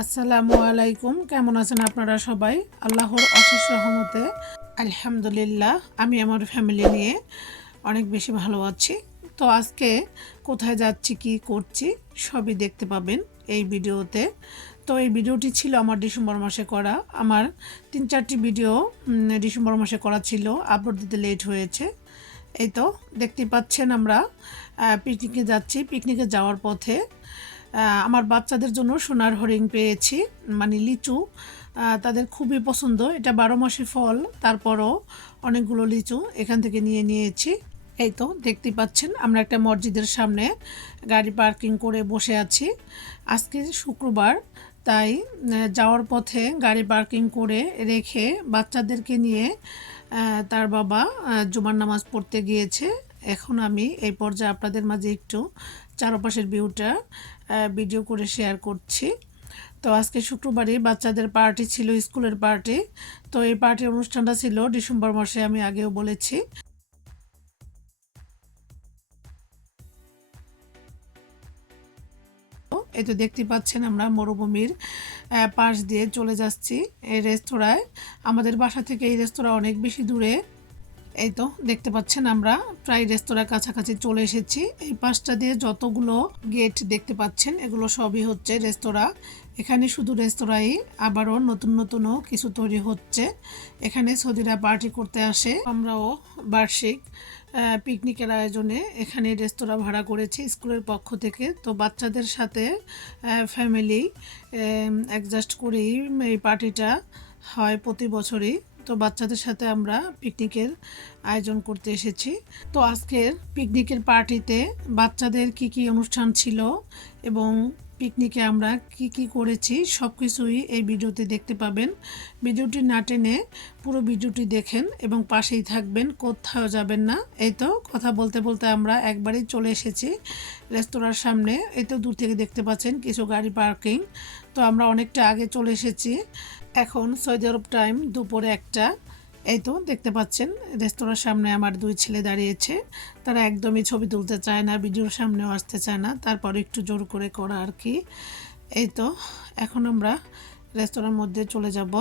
আসসালামু আলাইকুম। কেমন আছেন আপনারা সবাই? আল্লাহর অশেষ রহমতে আলহামদুলিল্লাহ আমি আমার ফ্যামিলি নিয়ে অনেক বেশি ভালো আছি। তো আজকে কোথায় যাচ্ছি, কি করছি সবই দেখতে পাবেন এই ভিডিওতে। তো এই ভিডিওটি ছিল আমার ডিসেম্বর মাসে করা। আমার 3-4টি ভিডিও ডিসেম্বর মাসে করা ছিল, আপলোড দিতে লেট হয়েছে। এই তো দেখতেই পাচ্ছেন আমরা পিকনিকে যাচ্ছি। পিকনিকে যাওয়ার পথে আমার বাচ্চাদের জন্য সোনার হরিণ পেয়েছি, মানে লিচু। তাদের খুবই পছন্দ, এটা 12 মাসি ফল। তারপরও অনেকগুলো লিচু এখান থেকে নিয়েছি। এই তো দেখতেই পাচ্ছেন আমরা একটা মসজিদের সামনে গাড়ি পার্কিং করে বসে আছি। আজকে শুক্রবার, তাই যাওয়ার পথে গাড়ি পার্কিং করে রেখে বাচ্চাদেরকে নিয়ে তার বাবা জুমার নামাজ পড়তে গিয়েছে। এখন আমি এই পর্যায়ে আপনাদের মাঝে একটু চারপাশের ভিউটা ভিডিও করে শেয়ার করছি। তো আজকে শুক্রবারই বাচ্চাদের পার্টি ছিল, স্কুলের পার্টি। তো এই পার্টির অনুষ্ঠানটা ছিল ডিসেম্বর মাসে, আমি আগেও বলেছি। এই তো দেখতে পাচ্ছেন আমরা মরুভূমির পাশ দিয়ে চলে যাচ্ছি এই রেস্তোরাঁয়। আমাদের বাসা থেকে এই রেস্তোরাঁ অনেক বেশি দূরে। এই তো দেখতে পাচ্ছেন আমরা প্রায় রেস্তোরাঁ কাছাকাছি চলে এসেছি। এই পাশটা দিয়ে যতগুলো গেট দেখতে পাচ্ছেন এগুলো সবই হচ্ছে রেস্তোরাঁ। এখানে শুধু রেস্তোরাঁই, আবারও নতুন নতুনও কিছু তৈরি হচ্ছে। এখানে সৌদিরা পার্টি করতে আসে। আমরাও বার্ষিক পিকনিকের আয়োজনে এখানে রেস্তোরাঁ ভাড়া করেছি স্কুলের পক্ষ থেকে। তো বাচ্চাদের সাথে ফ্যামিলি অ্যাডজাস্ট করেই এই পার্টিটা হয় প্রতি বছরই। তো বাচ্চাদের সাথে আমরা পিকনিকের আয়োজন করতে এসেছি। তো আজকের পিকনিকের পার্টিতে বাচ্চাদের কি কি অনুষ্ঠান ছিল এবং পিকনিকে আমরা কি কি করেছি সব কিছুই এই ভিডিওতে দেখতে পাবেন। ভিডিওটি না টেনে পুরো ভিডিওটি দেখেন এবং পাশেই থাকবেন, কোথাও যাবেন না। এই তো কথা বলতে বলতে আমরা একবারই চলে এসেছি রেস্তোরাঁর সামনে। এই তো দূর থেকে দেখতে পাচ্ছেন কিছু গাড়ি পার্কিং। তো আমরা অনেকটা আগে চলে এসেছি। এখন সৌদি আরব টাইম দুপুরে 1টা। এই তো দেখতে পাচ্ছেন রেস্তোরাঁর সামনে আমার 2 ছেলে দাঁড়িয়েছে। তারা একদমই ছবি তুলতে চায় না, ভিডিওর সামনেও আসতে চায় না, তারপর একটু জোর করে করা আর কি। এই তো এখন আমরা রেস্তোরাঁর মধ্যে চলে যাব।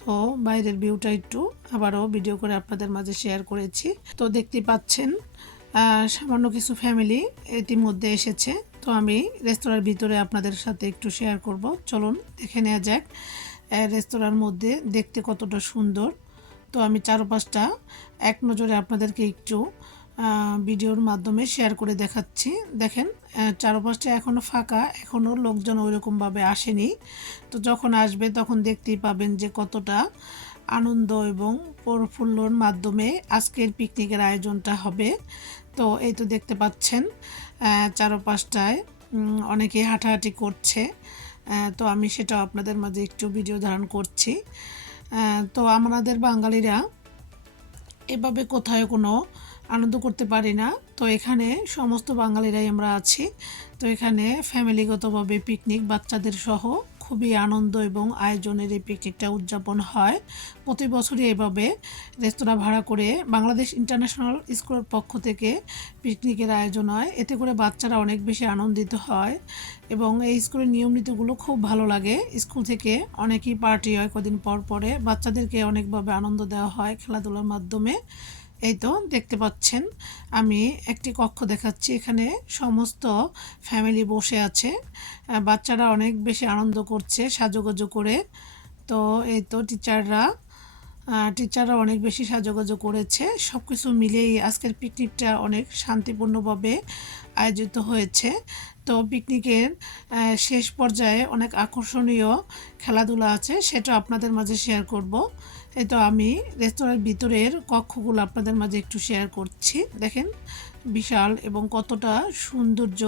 তো বাইরের ভিউটা একটু আবারও ভিডিও করে আপনাদের মাঝে শেয়ার করেছি। তো দেখতেই পাচ্ছেন সামান্য কিছু ফ্যামিলি ইতিমধ্যে এসেছে। তো আমি রেস্তোরাঁর ভিতরে আপনাদের সাথে একটু শেয়ার করব, চলুন দেখে নেওয়া যাক রেস্তোরাঁর মধ্যে দেখতে কতটা সুন্দর। তো আমি চারপাশটা এক নজরে আপনাদেরকে একটু ভিডিওর মাধ্যমে শেয়ার করে দেখাচ্ছি। দেখেন চারপাশটা এখনও ফাঁকা, এখনও লোকজন ওইরকমভাবে আসেনি। তো যখন আসবে তখন দেখতেই পাবেন যে কতটা আনন্দ এবং প্রফুল্লর মাধ্যমে আজকের পিকনিকের আয়োজনটা হবে। তো এই তো দেখতে পাচ্ছেন চারপাশটায় অনেকে হাঁটাহাঁটি করছে। তো আমি সেটা আপনাদের মাঝে একটু ভিডিও ধারণ করছি। তো আমাদের বাঙালিরা এভাবে কোথায় কোনো আনন্দ করতে পারি না। তো এখানে সমস্ত বাঙালিরাই আমরা আছি। তো এখানে ফ্যামিলিগতভাবে পিকনিক বাচ্চাদের সহ খুবই আনন্দ এবং আয়োজনের এই পিকনিকটা উদযাপন হয়। প্রতি বছরই এভাবে রেস্তোরাঁ ভাড়া করে বাংলাদেশ ইন্টারন্যাশনাল স্কুলের পক্ষ থেকে পিকনিকের আয়োজন হয়। এতে করে বাচ্চারা অনেক বেশি আনন্দিত হয় এবং এই স্কুলের নিয়ম নীতিগুলো খুব ভালো লাগে। স্কুল থেকে অনেকই পার্টি হয় কদিন পর পরে, বাচ্চাদেরকে অনেকভাবে আনন্দ দেওয়া হয় খেলাধুলার মাধ্যমে। এই তো দেখতে পাচ্ছেন আমি একটি কক্ষ দেখাচ্ছি, এখানে সমস্ত ফ্যামিলি বসে আছে। বাচ্চারা অনেক বেশি আনন্দ করছে সাজুগুজু করে। তো এই তো টিচাররা অনেক বেশি সাজুগুজু করেছে। সব কিছু মিলেই আজকের পিকনিকটা অনেক শান্তিপূর্ণভাবে আয়োজিত হয়েছে। তো পিকনিকের শেষ পর্যায়ে অনেক আকর্ষণীয় খেলাধুলা আছে, সেটা আপনাদের মাঝে শেয়ার করব। এই তো আমি রেস্তোরাঁর ভিতরের কক্ষগুলো আপনাদের মাঝে একটু শেয়ার করছি। দেখেন বিশাল এবং কতটা সৌন্দর্য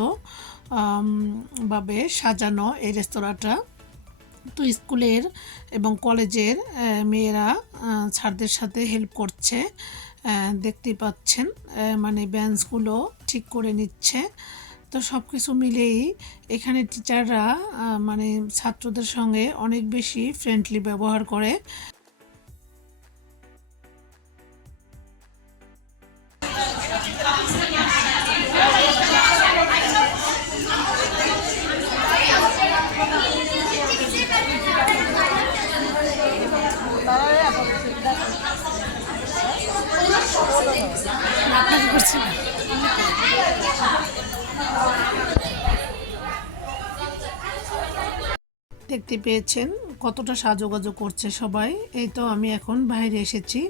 ভাবে সাজানো এই রেস্তোরাঁটা। তো স্কুলের এবং কলেজের মেয়েরা স্যারদের সাথে হেল্প করছে, দেখতেই পাচ্ছেন মানে বেঞ্চগুলো ঠিক করে নিচ্ছে। তো সব কিছু মিলেই এখানে টিচাররা মানে ছাত্রদের সঙ্গে অনেক বেশি ফ্রেন্ডলি ব্যবহার করে। পারছি না। দেখতে পেয়েছেন কতটা সাজুগুজু করছে সবাই। এই তো আমি এখন বাইরে এসেছি।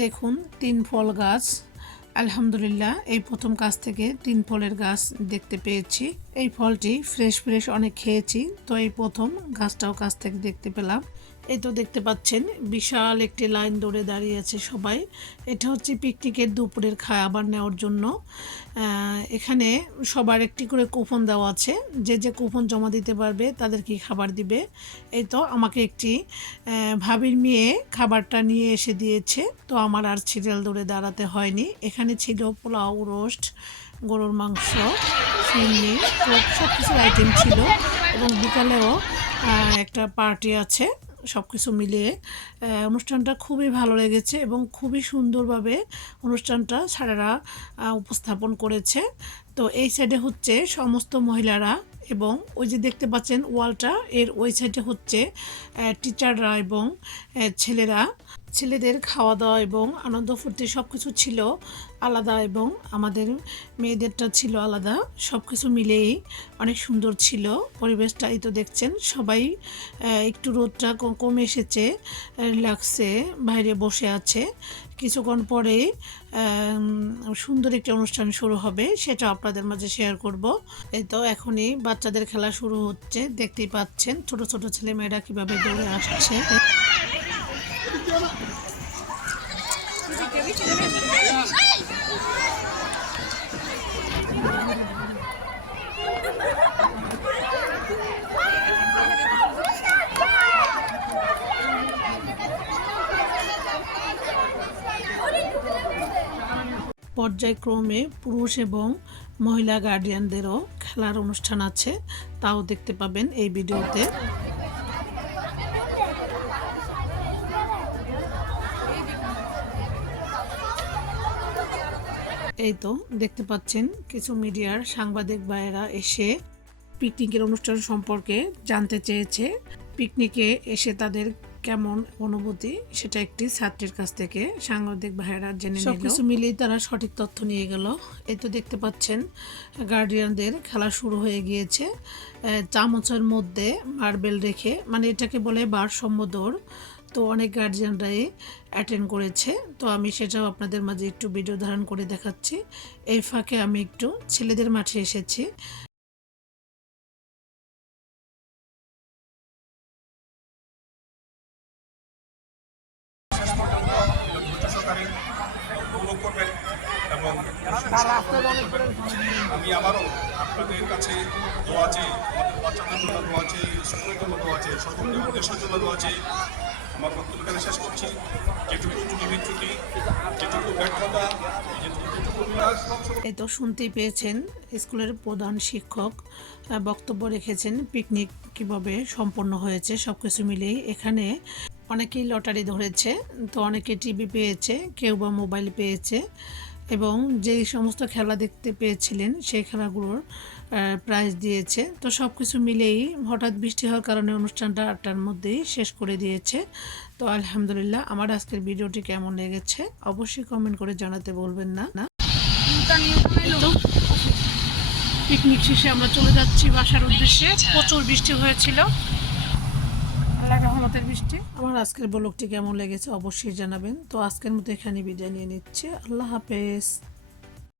দেখুন 3 ফল গাছ, আলহামদুলিল্লাহ এই প্রথম গাছ থেকে 3 ফলের গাছ দেখতে পেয়েছি। এই ফলটি ফ্রেশ ফ্রেশ অনেক খেয়েছি, তো এই প্রথম গাছটাও কাছ থেকে দেখতে পেলাম। এই তো দেখতে পাচ্ছেন বিশাল একটি লাইন ধরে দাঁড়িয়ে আছে সবাই। এটা হচ্ছে পিকনিকের দুপুরের খাবার নেওয়ার জন্য। এখানে সবার একটি করে কুপন দেওয়া আছে, যে যে কুপন জমা দিতে পারবে তাদেরকে খাবার দিবে। এই তো আমাকে একটি ভাবির মেয়ে খাবারটা নিয়ে এসে দিয়েছে, তো আমার আর সিরিয়াল ধরে দাঁড়াতে হয়নি। এখানে ছিল পোলাও, রোস্ট, গরুর মাংস, ফিরনি, সব কিছুর আইটেম ছিল। এবং বিকালেও একটা পার্টি আছে। সব কিছু মিলিয়ে অনুষ্ঠানটা খুবই ভালো লেগেছে এবং খুবই সুন্দরভাবে অনুষ্ঠানটা স্যারেরা উপস্থাপন করেছে। তো এই সাইডে হচ্ছে সমস্ত মহিলারা, এবং ওই যে দেখতে পাচ্ছেন ওয়ালটা, এর ওই সাইডে হচ্ছে টিচাররা এবং ছেলেরা। ছেলেদের খাওয়া দাওয়া এবং আনন্দ ফুর্তি সব কিছু ছিল আলাদা, এবং আমাদের মেয়েদেরটা ছিল আলাদা। সব কিছু মিলেই অনেক সুন্দর ছিল পরিবেশটা। এই তো দেখছেন সবাই একটু রোদটা কমে এসেছে, রিল্যাক্সে বাইরে বসে আছে। কিছুক্ষণ পরে সুন্দর একটি অনুষ্ঠান শুরু হবে, সেটা আপনাদের মাঝে শেয়ার করব। এই তো এখনই বাচ্চাদের খেলা শুরু হচ্ছে, দেখতেই পাচ্ছেন ছোট ছোট ছেলে মেয়েরা কিভাবে দৌড়ে আসছে। পর্যায়ক্রমে পুরুষ এবং মহিলা গার্ডিয়ানদেরও খেলার অনুষ্ঠান আছে, তাও দেখতে পাবেন এই ভিডিওতে। এই তো দেখতে পাচ্ছেন কিছু মিডিয়ার সাংবাদিক ভাইয়েরা এসে পিকনিকের অনুষ্ঠান সম্পর্কে জানতে চেয়েছে। পিকনিকে এসে তাদের কেমন অনুভূতি সেটা একটি ছাত্রীর কাছ থেকে সাংবাদিক ভাইয়েরা জেনে নিল। সবকিছু মিলিয়ে তারা সঠিক তথ্য নিয়ে গেল। এই তো দেখতে পাচ্ছেন গার্ডিয়ানদের খেলা শুরু হয়ে গিয়েছে। চামচের মধ্যে মার্বেল রেখে, মানে এটাকে বলে ভারসাম্য দৌড়। তো অনেক গার্জিয়ানরাই অ্যাটেন্ড করেছে, তো আমি সেটাও আপনাদের মাঝে একটু ভিডিও ধারণ করে দেখাচ্ছি। এই ফাঁকে আমি একটু ছেলেদের মাঠে এসেছি। এবং আমি আবারও আপনাদের কাছে দোয়া চাই, আমাদের বাচ্চাদের জন্য দোয়া চাই, স্কুলের জন্য দোয়া চাই, সকলকে দেশের জন্য দোয়া চাই। আমার বক্তব্য এখানে শেষ করছি। যেটুকু ত্রুটি বিচ্যুতি, যেটুকু ব্যর্থতা, এই তো শুনতেই পেয়েছেন স্কুলের প্রধান শিক্ষক বক্তব্য রেখেছেন পিকনিক কিভাবে সম্পন্ন হয়েছে। সব কিছু মিলেই এখানে অনেকেই লটারি ধরেছে, তো অনেকে টিভি পেয়েছে, কেউ বা মোবাইল পেয়েছে, এবং যে সমস্ত খেলা দেখতে পেয়েছিলেন সেই খেলাগুলোর প্রাইজ দিয়েছে। তো সব কিছু মিলেই হঠাৎ বৃষ্টি হওয়ার কারণে অনুষ্ঠানটা 8টার মধ্যেই শেষ করে দিয়েছে। তো আলহামদুলিল্লাহ, আমার আজকের ভিডিওটি কেমন লেগেছে অবশ্যই কমেন্ট করে জানাতে বলবেন না। পিকনিক শেষে আমরা চলে যাচ্ছি বাসার উদ্দেশ্যে। প্রচুর বৃষ্টি হয়েছিল, আল্লাহর রহমতের বৃষ্টি। আমার আজকের ব্লগটি কেমন লেগেছে অবশ্যই জানাবেন। তো আজকের মতো এখানে বিদায় নিয়ে নিচ্ছে। আল্লাহ হাফেজ।